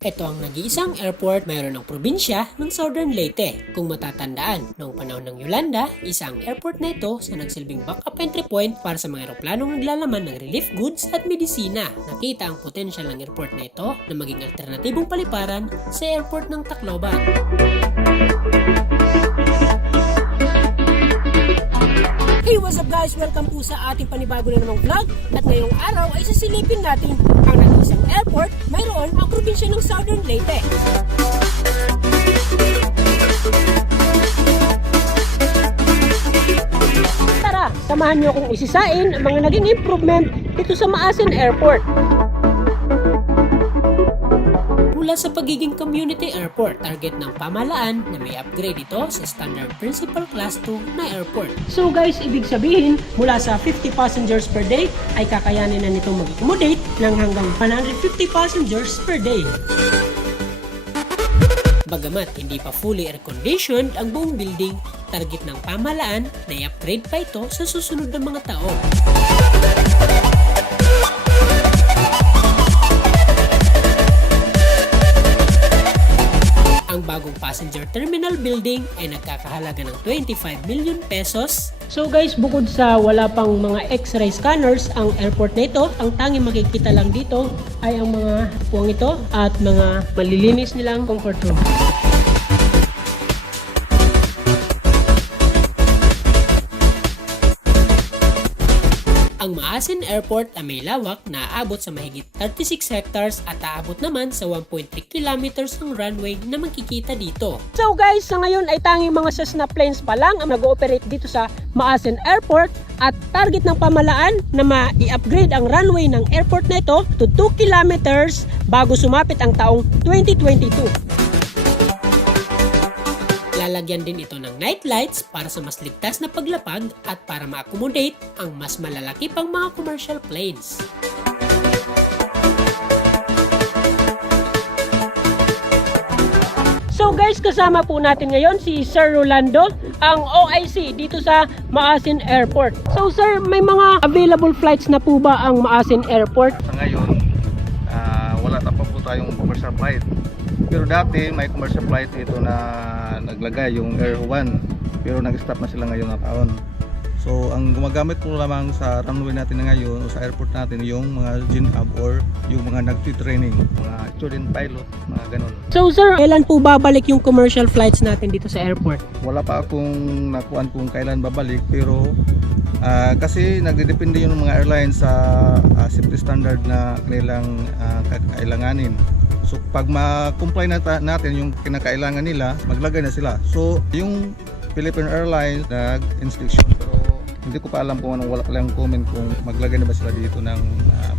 Ito ang nag-iisang airport mayroon ng probinsya ng Southern Leyte. Kung matatandaan, noong panahon ng Yolanda, isang airport na ito sa nagsilbing backup entry point para sa mga eroplanong naglalaman ng relief goods at medisina. Nakita ang potensyal ng airport na ito na maging alternatibong paliparan sa airport ng Tacloban. Hey, what's up guys? Welcome po sa ating panibago na namang vlog. At ngayong araw ay sisilipin natin ang nag-isang airport mayroon ang probinsya ng Southern Leyte. Tara, samahan niyo akong isisain ang mga naging improvement dito sa Maasin Airport. Mula sa pagiging community airport, target ng pamahalaan na may upgrade ito sa standard principal class 2 na airport. So guys, ibig sabihin, mula sa 50 passengers per day ay kakayanin na nito mag-accommodate ng hanggang 150 passengers per day. Bagamat hindi pa fully air-conditioned ang buong building, target ng pamahalaan na i-upgrade pa ito sa susunod na mga taon. Ang bagong passenger terminal building ay nagkakahalaga ng 25 million pesos. So guys, bukod sa wala pang mga X-ray scanners ang airport na ito, ang tanging makikita lang dito ay ang mga puwang ito at mga malilinis nilang comfort room. Ang Maasin Airport ay may lawak na aabot sa mahigit 36 hectares at aabot naman sa 1.3 kilometers ang runway na makikita dito. So guys, sa ngayon ay tanging mga Cessna planes pa lang ang nag-ooperate dito sa Maasin Airport at target ng pamahalaan na ma-i-upgrade ang runway ng airport na ito to 2 kilometers bago sumapit ang taong 2022. Lalagyan din ito ng night lights para sa mas ligtas na paglapag at para ma-accommodate ang mas malalaki pang mga commercial planes. So guys, kasama po natin ngayon si Sir Rolando, ang OIC dito sa Maasin Airport. So sir, may mga available flights na po ba ang Maasin Airport? Sa ngayon, wala na pa po tayong commercial flight. Pero dati may commercial flight ito na naglagay yung Air 1, pero nag-stop na sila ngayon na taon. So ang gumagamit po lamang sa runway natin na ngayon o sa airport natin yung mga GenHub or yung mga nagti-training, mga student pilot, mga ganun. So sir, kailan po babalik yung commercial flights natin dito sa airport? Wala pa akong nakuan kung kailan babalik, pero kasi nagdedepende yung mga airlines sa safety standard na kanilang kakailanganin. So pag ma-comply natin yung kinakailangan nila, maglagay na sila. So yung Philippine Airlines nag-inspection, pero hindi ko pa alam kung anong, wala lang comment kung maglagay na ba sila dito ng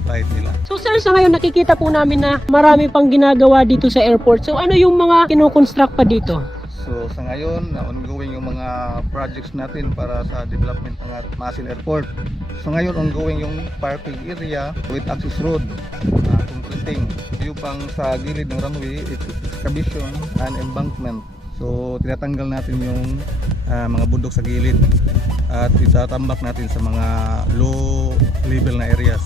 flight nila. So sir, sa ngayon nakikita po namin na marami pang ginagawa dito sa airport. So ano yung mga kinoconstruct pa dito? So sa ngayon, ongoing yung mga projects natin para sa development ng Maasin Airport. So ngayon, ongoing yung parking area with access road, completing. Yung pang sa gilid ng runway, excavation and embankment. So tinatanggal natin yung mga bundok sa gilid at itatambak natin sa mga low level na areas.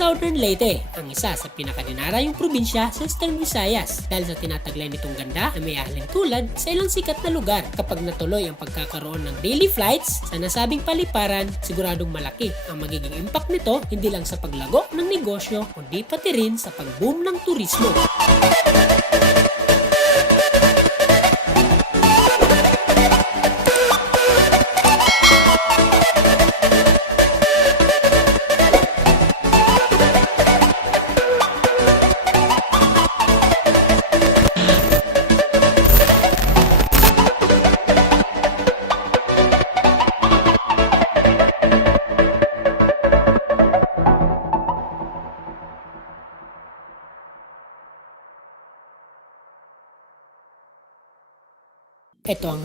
Southern Leyte, ang isa sa pinakadinarayong probinsya sa Eastern Visayas dahil sa tinataglay nitong ganda na may ahaling tulad sa ilang sikat na lugar. Kapag natuloy ang pagkakaroon ng daily flights sa nasabing paliparan, siguradong malaki ang magiging impact nito hindi lang sa paglago ng negosyo kundi pati rin sa pag-boom ng turismo. Ito ang